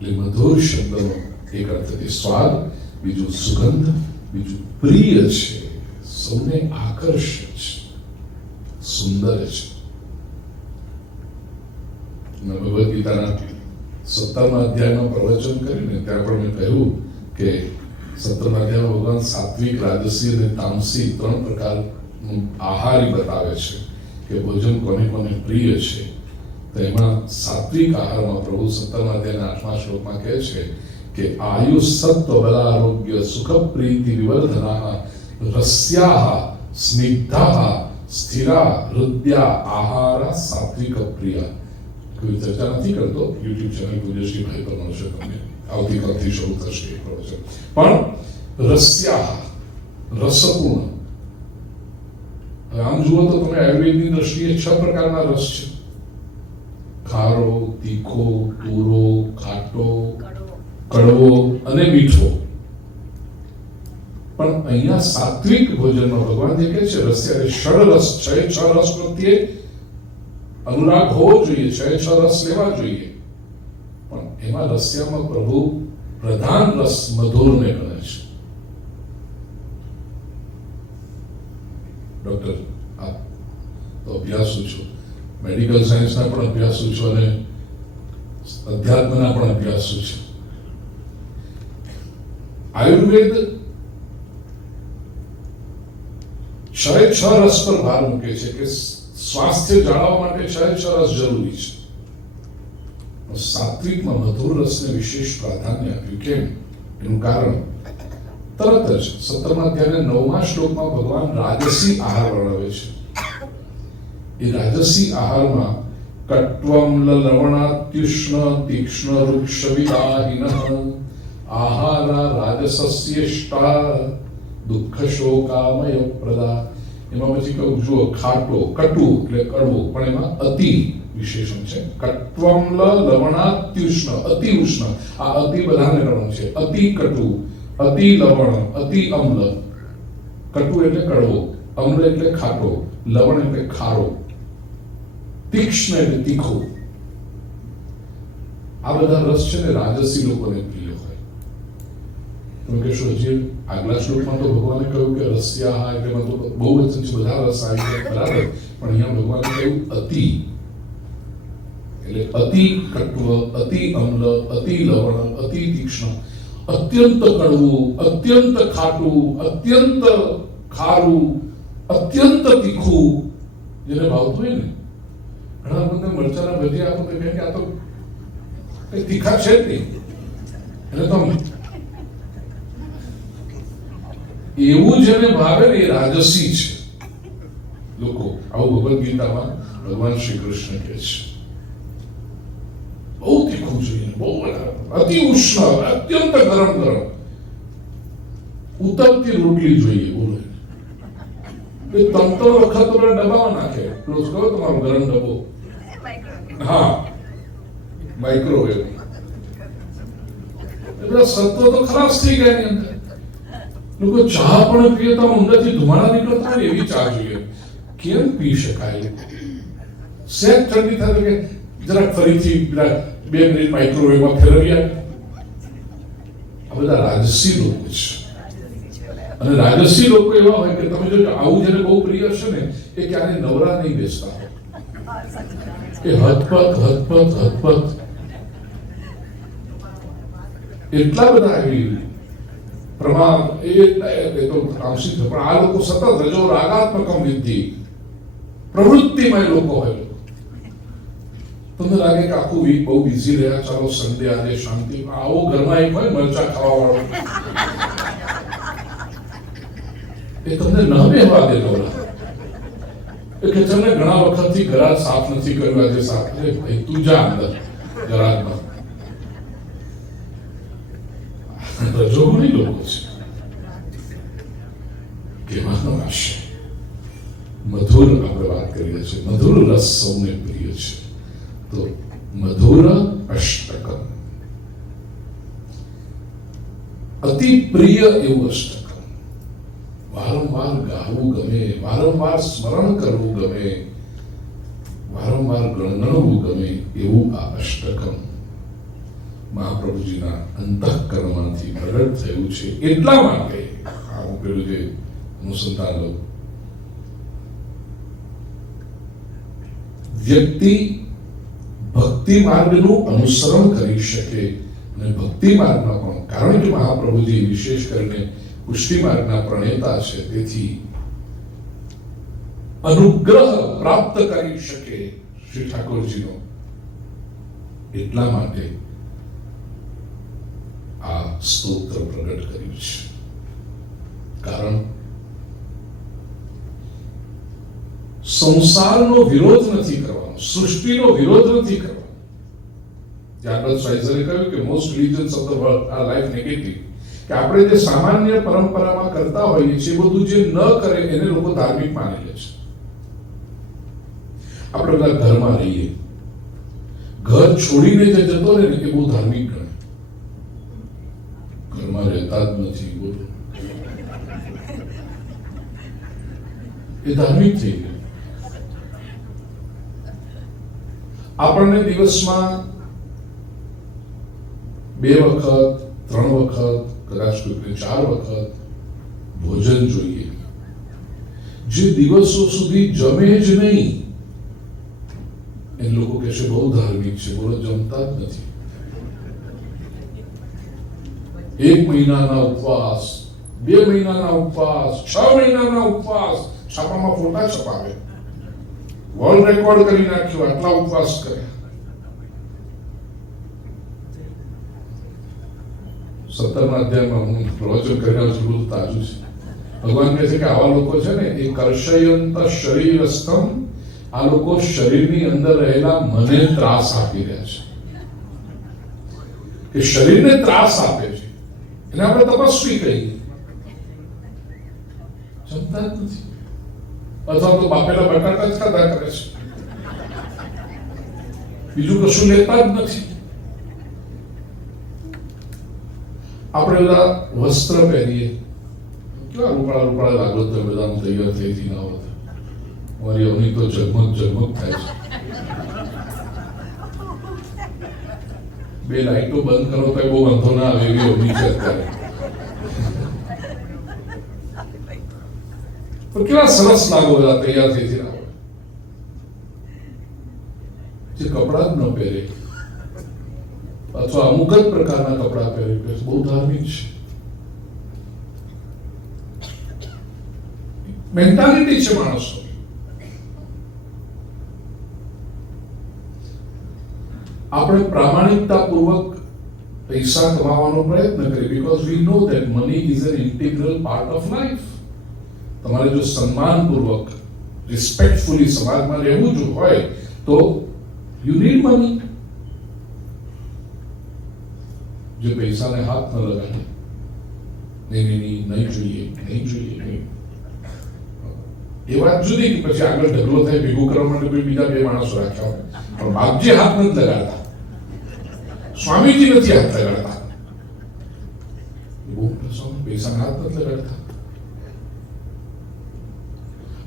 એટલે મધુર શબ્દનો એક અર્થ છે સ્વાદ, બીજું સુગંધ, બીજું પ્રિય છે, સૌને આકર્ષે છે, સુંદર છે. ભગવદ ગીતાના 17મા અધ્યાયમાં પ્રવચન કર્યું ને ત્યાં પણ મેં કહ્યું કે 17મા અધ્યાયમાં ભગવાન સાત્વિક, રાજસી અને તામસી 3 પ્રકારનું આહારી બતાવે છે કે ભોજન કોને કોને પ્રિય છે. તો એમાં સાત્વિક આહારમાં પ્રભુ 17મા અધ્યાયના 8મા શ્લોકમાં કહે છે કે આયુ સત્વ બલારોગ્ય સુખ પ્રીતિ વિવર્ધનાઃ રસ્યાઃ સ્નિગ્ધાઃ સ્થિરા હૃદયા આહારા સાત્વિક પ્રિયા. કોઈ ચર્ચા નથી કરતો. યુટ્યુબ ચેનલ પૂજ્યશ્રી ભાઈ પર મળશે તમને. આવતીકાલથી શરૂ થશે એ પ્રવચન. પણ રસ્યાઃ રસપૂર્ણ. આમ જુઓ તો તમે આયુર્વેદની દ્રષ્ટિએ 6 પ્રકારના રસ છે. ખારો, તીખો, તુરો, ખાટો, કડવો અને મીઠો. પણ અહીંયા સાત્વિક ભોજનમાં ભગવાન જે કહે છે રસ્ય ષડરસ, 6 રસ પ્રત્યે અનુરાગ હોવો જોઈએ, 6 રસ લેવા જોઈએ. પણ એમાં રસ્યામાં પ્રભુ પ્રધાન રસ મધુરને ગણે છે. ડોક્ટર, આપ તો અભ્યાસુ છો, મેડિકલ સાયન્સના પણ અભ્યાસુ છો અને અધ્યાત્મના પણ અભ્યાસુ છો. આયુર્વેદ 6 6 રસ પર ભાર મૂકે છે કે સ્વાસ્થ્ય જાળવવા માટે 6 રસ જરૂરી છે. સાત્વિકમાં મધુર રસને વિશેષ પ્રાધાન્ય આપ્યું. કેમ? એનું કારણ તરત જ 17મા અધ્યાયના 9મા શ્લોકમાં ભગવાન રાજસી આહાર વર્ણવે છે. એ રાજસી આહારમાં કટ્વમ લવણાત્યુષ્ણ તીક્ષ્ણ વૃક્ષ વિદાહિનઃ આહારા રાજસસ્યેષ્ટા દુઃખ શોકામય પ્રદા. એમાં પછી કહું જુઓ, ખાટો, કટુ એટલે કડવો, પણ એમાં અતિ વિશેષણ છે. કટ્વમ લવણાત્યુષ્ણ, અતિ ઉષ્ણ. આ અતિ બધાને ગણવું છે. અતિ કટુ, અતિ લવણ, અતિ અમ્લ. કટુ એટલે કડવો, અમ્લ એટલે ખાટો, લવણ એટલે ખારો, તીક્ષ્ણ એટલે તીખો. આ બધા રસ છે ને રાજસી લોકોને પ્રિય હોય. તમે કહેશો હજી આગલા શ્લોકમાં તો ભગવાને કહ્યું કે રસ્યા એટલે તો બહુ વચન છે, બધા રસ આવી ગયા, બરાબર. પણ અહીંયા ભગવાને કહ્યું અતિ, એટલે અતિ કટ્વ, અતિ અમ્લ, અતિ લવણ, અતિ તીક્ષ્ણ, અત્યંત કડવું, અત્યંત ખાટું, અત્યંત ખારું, અત્યંત તીખું. જેને ભાવતું હોય ને, ઘણા બધા મરચાના ભજીયા આપો તો કહે કે આ તો કઈ તીખા છે જ નહીં, એટલે તો એવું જેને ભાવે ને એ રાજસી છે લોકો. આવું ભગવદ ગીતામાં ભગવાન શ્રી કૃષ્ણ કહે છે. બહુ તીખું જોઈએ, બહુ અતિ ઉષ્ણ, અત્યંત ગરમ ગરમ, ઉતરતી રોટલી જોઈએ. બોલો, એ તમતો વખત તો ડબ્બામાં નાખે. રોજ કહો તમારો ગરમ ડબ્બો, હા, માઇક્રોવેવ. એ બધા સત્વ તો ખલાસ થઈ ગયા એની અંદર. લોકો ચા પણ પીએ તો અંદરથી ધુમાડા નીકળતા હોય એવી ચા જોઈએ. કેમ પી શકાય? સેજ ઠંડી થાય કે જરાક ફરીથી 2 મિનિટ માઇક્રોવેવમાં ફેરવ્યા. આ બધા રાજસી લોકો છે. અને રાજસી લોકો એવા હોય કે તમે જો આવું જેને બહુ પ્રિય છે ને, એ ક્યારે નવરા નહીં બેસતા, એ હતપત એટલા બધા આવી પ્રમાણ. એ તો આંશિક છે, પણ આ લોકો સતત રજો રાગાત્મકમ વિદ્ધિ પ્રવૃત્તિમય લોકો હોય. તમને લાગે કે આખું વીક બહુ બિઝી રહ્યા, ચાલો સન્ડે આજે શાંતિ. આવો ઘરમાં એક હોય મરચા ખાવા વાળો, એ તમને ન બેહવા દે નવરા. એ કે તમને ઘણા વખતથી ઘર સાફ નથી કર્યું, આજે સાફ. ભાઈ તું જા અંદર ગરાજમાં. રજોગુણી લોકો છે. કહેવાનો આશય મધુર, આપણે વાત કરીએ છીએ, મધુર રસ સૌને પ્રિય છે. તો મધુર અષ્ટકમ, અતિ પ્રિય એવું અષ્ટકમ. વારંવાર ગાવું ગમે, વારંવાર સ્મરણ કરવું ગમે, વારંવાર ગણગણવું ગમે એવું આ અષ્ટકમ મહાપ્રભુજીના અંતઃકરણમાંથી પ્રગટ થયું છે. એટલા માટે હું પેલું જે અનુસંધાન લઉં, વ્યક્તિ ભક્તિ માર્ગનું અનુસરણ કરી શકે. અને ભક્તિ માર્ગમાં પણ, કારણ કે મહાપ્રભુજી વિશેષ કરીને પુષ્ટિ માર્ગના પ્રણેતા છે, તેથી અનુગ્રહ પ્રાપ્ત કરી શકે શ્રી ઠાકોરજીનો. એટલા માટે આ સ્તોત્ર પ્રગટ કર્યું છે. કારણ સંસારનો વિરોધ નથી કરવાનો, સૃષ્ટિનો વિરોધ નથી કરવાનો. જાગૃત સ્વાઈઝરે કહ્યું કે most religions of the world are life negative. કે આપણે જે સામાન્ય પરંપરામાં કરતા હોઈએ છીએ, બધું જે ન કરે એને લોકો ધાર્મિક માની લે છે. આપણે બધા ઘરમાં રહીએ, ઘર છોડીને જે જતો રહે ને એ બહુ ધાર્મિક ગણે. ઘરમાં રહેતા જ નથી, બોલો, એ ધાર્મિક થઈ ગયું. આપણને દિવસમાં 2 વખત, 3 વખત, કદાચ કોઈને 4 વખત ભોજન જોઈએ. જે દિવસો સુધી જમે જ નહીં એ લોકો કહેશે બહુ ધાર્મિક છે. બોલો, જમતા જ નથી. 1 મહિનાના ઉપવાસ, 2 મહિનાના ઉપવાસ, 6 મહિનાના ઉપવાસ, છાપામાં ફોટા છપાવે, વર્લ્ડ રેકોર્ડ કરી નાખ્યો, આટલા ઉપવાસ કર્યા. 17મા અધ્યાયમાં હું પ્રવચન કરી રહ્યો છું, બધું તાજું છે. ભગવાન કહે છે કે આવા લોકો છે ને એ કર્ષયંત શરીરસ્થમ, આ લોકો શરીરની અંદર રહેલા મને ત્રાસ આપી રહ્યા છે, કે શરીરને ત્રાસ આપે છે. એને આપણે તપસ્વી કહીએ, જમતા જ નથી, અથવા તો બાફેલા બટાટા જ ખાધા કરે છે, બીજું કશું લેતા જ નથી. આપણે બધા વસ્ત્ર પહેરીએ, કેવા રૂપાળા રૂપાળા લાગો તમે બધા તૈયાર થઈ ના હોત. અમારી અવની તો ઝગમગ ઝગમગ થાય છે. 2 લાઈટો બંધ કરો તો બહુ વાંધો ના આવે એવી અવની છે અત્યારે. તો કેવા સરસ લાગો બધા તૈયાર થઈ ના હોય. જે કપડા જ ન પહેરે અથવા અમુક જ પ્રકારના કપડા પહેરે, બહુ ધાર્મિક છે. મેન્ટાલિટી છે માણસો. આપણે પ્રામાણિકતાપૂર્વક પૈસા કમાવાનો પ્રયત્ન કરીએ, because we know that money is an integral part of life. તમારે જો સન્માનપૂર્વક રિસ્પેક્ટફુલી સમાજમાં રહેવું જો હોય તો યુ નીડ મની. જે પૈસાને હાથ ન લગાડે, નહીં જોઈએ. એ વાત જુદી કે પછી આગળ ઢગલો થાય, ભેગું કરવા માટે કોઈ બીજા 2 માણસો રાખ્યા હોય, પણ બાપજી હાથ નથી લગાડતા, સ્વામીજી નથી હાથ લગાડતા, પૈસાને હાથ નથી લગાડતા.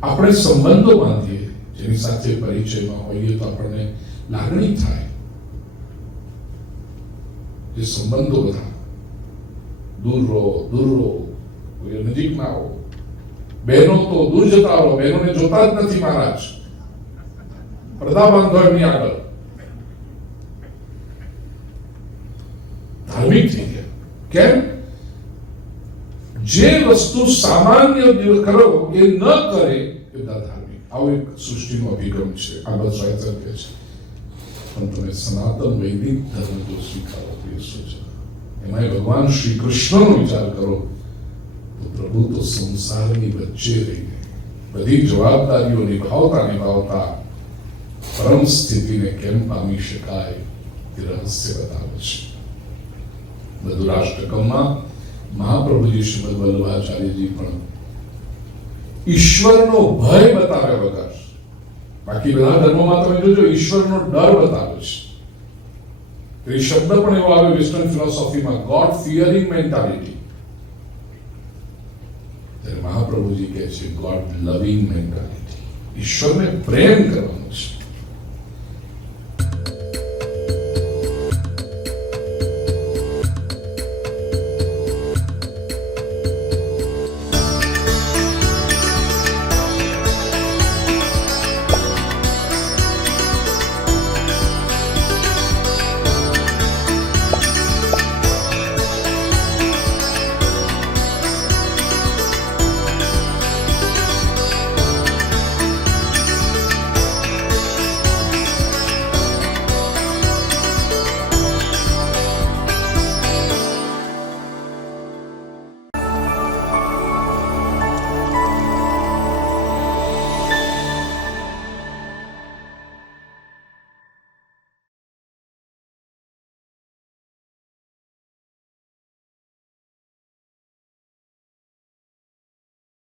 આપણે સંબંધો બાંધીએ, જેની સાથે પરિચયમાં હોઈએ તો આપણને લાગણી થાય. જે સંબંધો બધા દૂર રહો, કોઈ નજીક ના આવો. બહેનો તો દૂર જતા રહો, બહેનોને જોતા જ નથી મહારાજ, પડદા બાંધો એમની આગળ. ધાર્મિક થઈ ગયા. કેમ? જે વસ્તુ સામાન્ય કરો એ ન કરે એ બધા ધાર્મિક. આવો એક સૃષ્ટિનો અભિગમ છે. આ બસ વાંચન કે છે. પણ તમે સનાતન વૈદિક ધર્મ જો સ્વીકારો તો એ શું છે? એમાં ભગવાન શ્રી કૃષ્ણનો વિચાર કરો તો પ્રભુ તો સંસારની વચ્ચે રહીને બધી જવાબદારીઓ નિભાવતા પરમ સ્થિતિને કેમ પામી શકાય એ રહસ્ય બતાવે છે. મધુરાષ્ટકમમાં મહાપ્રભુજી શ્રીમદ વલ્લભાચાર્યજી પણ ઈશ્વરનો ભય બતાવ્યા વગર, બાકી બધા ધર્મોમાં તમે જોજો ઈશ્વરનો ડર બતાવે છે. એ શબ્દ પણ એવો આવે વેસ્ટર્ન ફિલોસોફીમાં, ગોડ ફિયરિંગ મેન્ટાલિટી. ત્યારે મહાપ્રભુજી કહે છે ગોડ લવિંગ મેન્ટાલિટી. ઈશ્વરને પ્રેમ કરવાનો છે.